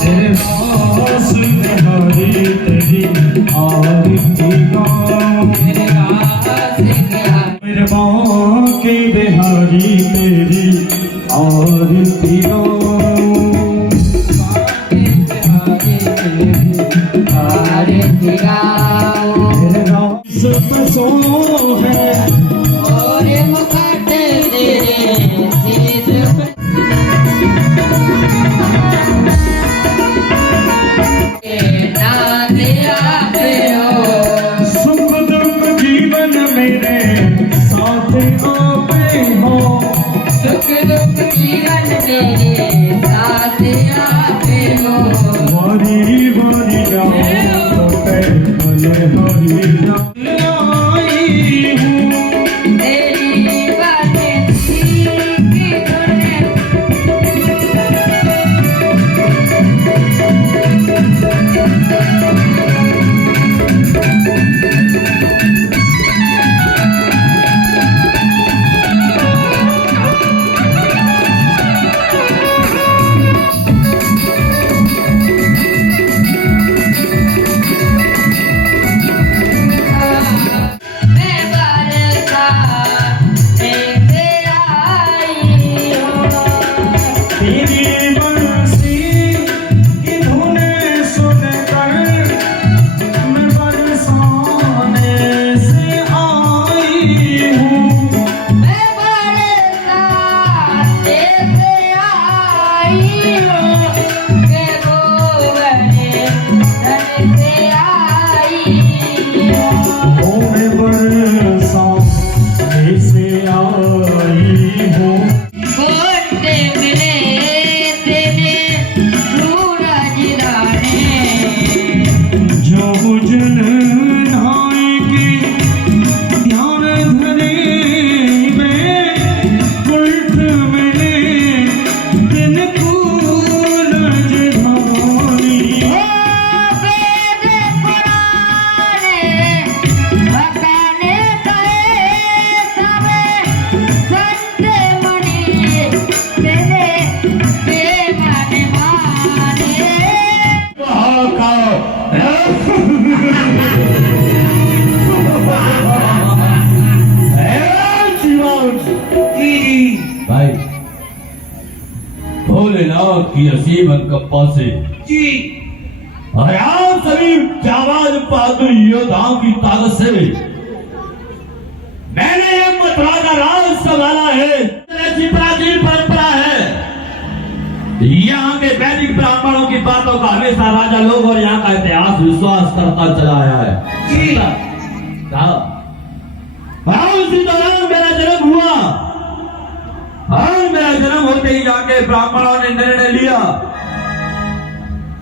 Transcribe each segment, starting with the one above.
तेरे पास बिहारी तेरी आरती गाऊं, मेरे बांके बिहारी तेरी आरती गाऊं, तेरे नाम सब सो है और मुखट तेरे शीश पे नाथ आपे हो, सुख दुख जीवन मेरे साथ आपे हो, सुख दुख जीवन मेरे साथ आपे हो। वारी वारी जाओ तो पैदल हरी जाओ आई हूँ, तेरी बातें की धुन मैं बरसा लेके आई हूँ, तेरी बंसी की धुन सुनकर मैं बरसाने से आई हूँ, मैं बरसा लेके आई हूँ, के गोबरे धन से आई हूँ। ओ मैं बरसाने से आई हूँ, गोटे मिले तेरे सूरज दाने, जो बुझन नाई की ध्यान धरे में उल्ट मिले दिन सूरज धानी, वेद पुराने बताने कहे समय संत मुनि तेरे बेगाने माने। भाई भोलेनाथ की असीम अनकप्पा से जी और आप सभी जाबाज बहादुर योद्धाओं की ताकत से मैंने ये मथुरा का राज संभाला है। ऐसी प्राचीन परंपरा है, यहाँ के वैदिक ब्राह्मणों की बातों का हमेशा राजा लोग और यहाँ का इतिहास विश्वास करता चला आया है। जी उसी दौरान मेरा जन्म हुआ और मेरा जन्म होते ही जाके ब्राह्मणों ने निर्णय लिया,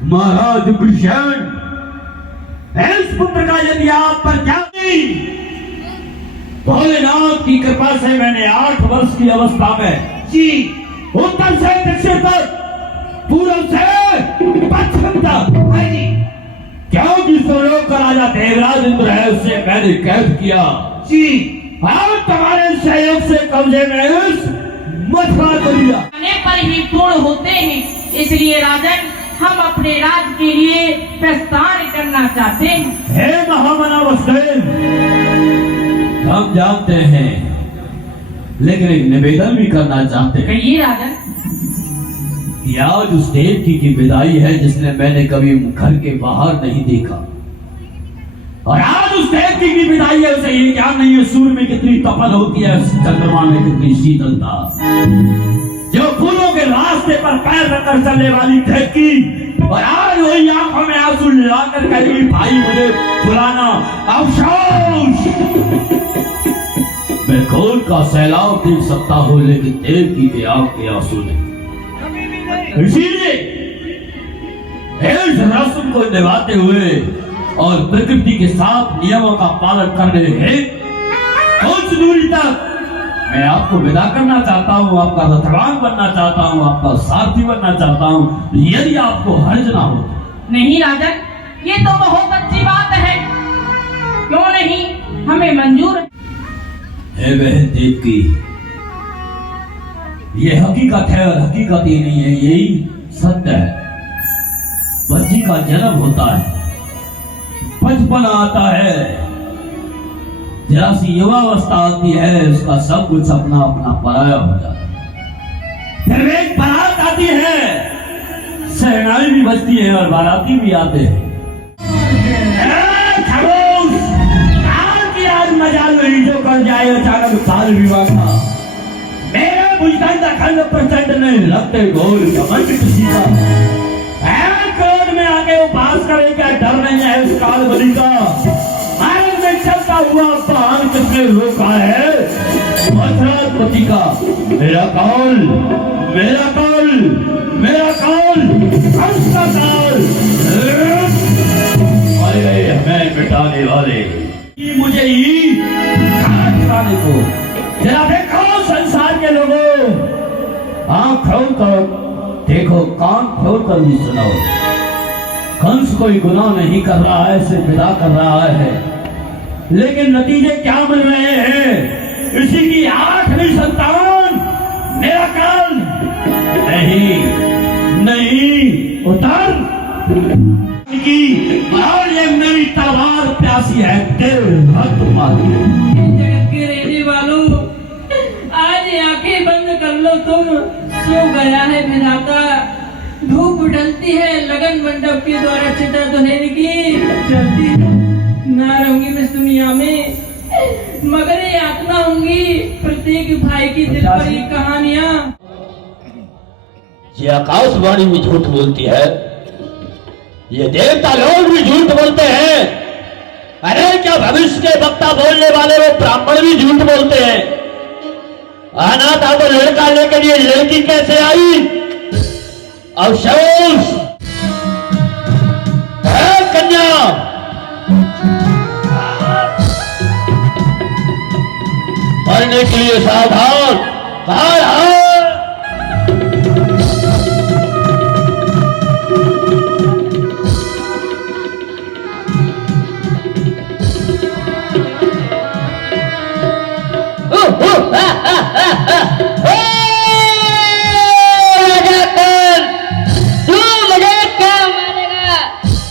महाराज कृष्ण इस पुत्र का यदि आप पर क्या भोलेनाथ की कृपा से मैंने 8 वर्ष की अवस्था में जी उत्तर से दक्षिण तक पूर्व से पश्चिम तक क्योंकि स्वलोक का राजा देवराज इंद्र है उससे मैंने कैद किया जी और तुम्हारे सहयोग से कब्जे में उस मथुरा को लिया। आने पर ही पूर्ण होते हैं, इसलिए राजन हम अपने राज के लिए प्रस्थान करना चाहते हैं। हे महामना वत्सल, हम जानते हैं लेकिन एक निवेदन भी करना चाहते हैं कहिए राजन। कि आज उस देवकी की विदाई है जिसने मैंने कभी घर के बाहर नहीं देखा, और आज उस देवकी की विदाई है उसे ये ज्ञान नहीं है सूर्य में कितनी तपन होती है, चंद्रमा में कितनी शीतलता, जो फूलों के रास्ते पर पैर रखकर चलने वाली देवकी, और आज वही आंखों में आंसू लाकर कहेगी भाई मुझे बुलाना अफसोस। मैं खून का सैलाब देख सकता हूँ लेकिन देवकी के आंख के आंसू नहीं। इसीलिए इस रस्म को निभाते हुए और प्रकृति के साथ नियमों का पालन करने हेतु कुछ दूरी तक मैं आपको विदा करना चाहता हूँ, आपका रथवान बनना चाहता हूँ, आपका सारथी बनना चाहता हूँ, यदि आपको हर्ज ना हो। नहीं राजन, ये तो बहुत अच्छी बात है, क्यों नहीं, हमें मंजूर है। वह देवकी, ये हकीकत है और हकीकत ही नहीं है, यही सत्य है, बच्ची का जन्म होता है, बचपन आता है, जरा सी युवावस्था आती है, उसका सब कुछ अपना अपना पराया हो जाता है। फिर एक बारात आती है, सहनाई भी बजती है और बाराती भी आते हैं। खामोश! की आज मजाल नहीं जो कर जाए अचानक बाल विवाह का। मेरा बुझतान खंड प्रचंड नहीं लगते गोल कमल की खुशी का। क्रोध में आके उपास करे, क्या डर नहीं है उस काल बलि का। भारत में चलता हुआ बाण किसने रोका है? मथुरापति का। मेरा कौल, मेरा कौल, मेरा कौल, हंस का कौल। अरे हमें मिटाने वाले मुझे ही खाने को। जरा देखो संसार के लोगों, आंख खोल कर देखो, कान खोल कर भी सुनो। कंस कोई गुनाह नहीं कर रहा है, सिर्फ विदा कर रहा है, लेकिन नतीजे क्या मिल रहे हैं? इसी की 8वीं संतान मेरा काल। नहीं नहीं उतर की, और ये मेरी तलवार प्यासी है, दिल रक्त मारी। जगत के रहने वालों, आज आंखें बंद कर लो, तुम सो गया है विधाता। धूप ढलती है, लगन मंडप के द्वारा चिता दुल्हन की चलती ना रहूंगी मैं इस दुनिया में, मगर ये आत्मा होंगी प्रत्येक भाई की दिल पर ये कहानियां। ये आकाशवाणी भी झूठ बोलती है, ये देवता लोग भी झूठ बोलते हैं। अरे क्या भविष्य के वक्ता बोलने वाले वो ब्राह्मण भी झूठ बोलते हैं। अनाथ को लड़का लेकर ये लड़की कैसे आई? अफसोस है कन्या, मरने के लिए सावधान। बाहर आओ।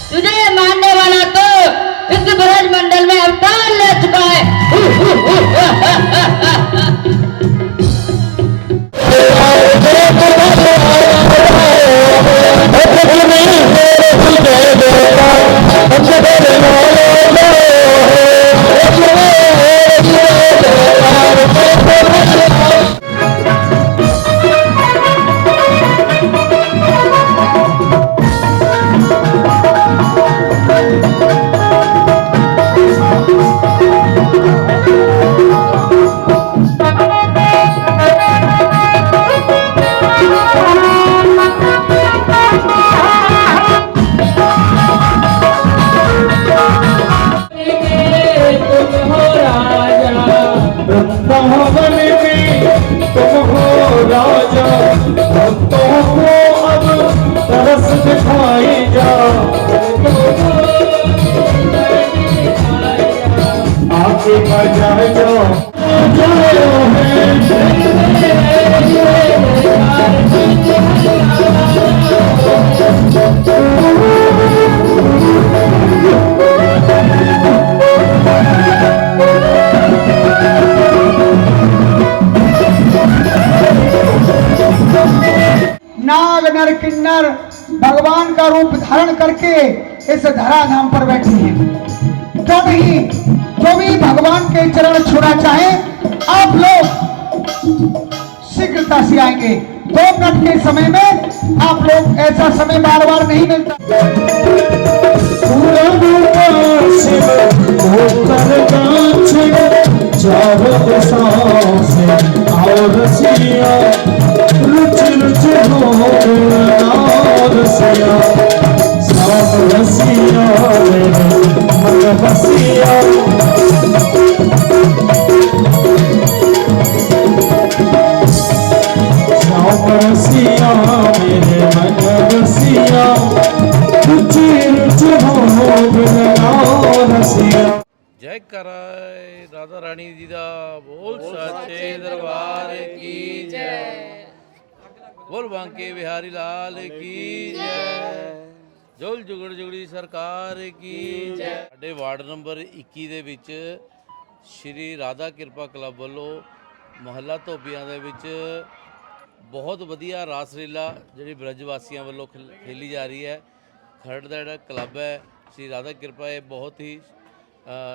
तुझे मानने वाला तो इस ब्रज मंडल में अवतार ले चुका है। नाग नर किन्नर भगवान का रूप धारण करके इस धरा धाम पर बैठे हैं। जो भी भगवान के चरण छूना चाहे, आप लोग शीघ्रता से आएंगे। 2 मिनट के समय में आप लोग, ऐसा समय बार बार नहीं मिलता। जय कराए राधा रानी जी दा बोल सच्चे दरबार की जय। बोल बांके बिहारी लाल की जय ਜੋਲ ਜੁਗੜ ਜੁਗੜੀ ਸਰਕਾਰ ਕੀ ਜੈ। ਸਾਡੇ ਵਾਰਡ ਨੰਬਰ 21 ਦੇ ਵਿੱਚ ਸ਼੍ਰੀ ਰਾਧਾ ਕਿਰਪਾ ਕਲੱਬ ਵੱਲੋਂ ਮੁਹੱਲਾ ਧੋਬੀਆਂ ਦੇ ਵਿੱਚ ਬਹੁਤ ਵਧੀਆ ਰਾਸ ਲੀਲਾ ਜਿਹੜੀ ਬ੍ਰਜ ਵਾਸੀਆਂ ਵੱਲੋਂ ਖੇਲੀ ਜਾ ਰਹੀ ਹੈ। ਖਰੜ ਦਾ ਜਿਹੜਾ ਕਲੱਬ ਹੈ ਸ਼੍ਰੀ ਰਾਧਾ ਕਿਰਪਾ, ਇਹ ਬਹੁਤ ਹੀ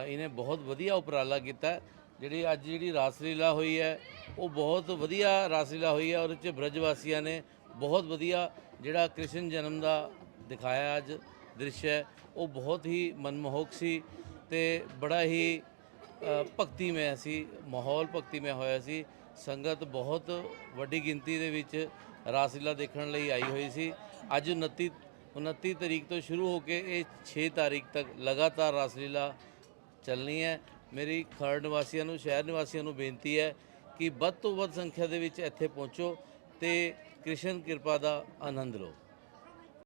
ਇਹਨੇ ਬਹੁਤ ਵਧੀਆ ਉਪਰਾਲਾ ਕੀਤਾ। ਜਿਹੜੀ ਅੱਜ ਜਿਹੜੀ ਰਾਸ ਲੀਲਾ ਹੋਈ ਹੈ ਉਹ ਬਹੁਤ ਵਧੀਆ ਰਾਸ ਲੀਲਾ ਹੋਈ ਹੈ। ਉਹਦੇ 'ਚ ਬ੍ਰਜ ਵਾਸੀਆਂ ਨੇ ਬਹੁਤ ਵਧੀਆ ਜਿਹੜਾ ਕ੍ਰਿਸ਼ਨ ਜਨਮ ਦਾ ਦਿਖਾਇਆ ਅੱਜ ਦ੍ਰਿਸ਼ ਹੈ, ਉਹ ਬਹੁਤ ਹੀ ਮਨਮੋਹਕ ਸੀ ਤੇ ਬੜਾ ਹੀ ਭਗਤੀਮय ਸੀ, ਮਾਹੌਲ ਭਗਤੀਮय ਹੋਇਆ ਸੀ। ਸੰਗਤ ਬਹੁਤ ਵੱਡੀ ਗਿਣਤੀ ਦੇ ਵਿੱਚ ਰਾਸਲੀਲਾ ਦੇਖਣ ਲਈ ਆਈ ਹੋਈ ਸੀ। ਅੱਜ 29 ਤਰੀਕ ਤੋਂ ਸ਼ੁਰੂ ਹੋ ਕੇ ਇਹ 6 ਤਾਰੀਖ ਤੱਕ ਲਗਾਤਾਰ ਰਾਸਲੀਲਾ ਚੱਲਣੀ ਹੈ। ਮੇਰੀ ਖਰੜ ਨਿਵਾਸੀਆਂ ਨੂੰ, ਸ਼ਹਿਰ ਨਿਵਾਸੀਆਂ ਨੂੰ ਬੇਨਤੀ ਹੈ ਕਿ ਵੱਧ ਤੋਂ ਵੱਧ ਸੰਖਿਆ ਦੇ ਵਿੱਚ ਇੱਥੇ ਪਹੁੰਚੋ ਤੇ ਕ੍ਰਿਸ਼ਨ ਕਿਰਪਾ ਦਾ ਆਨੰਦ ਲਓ।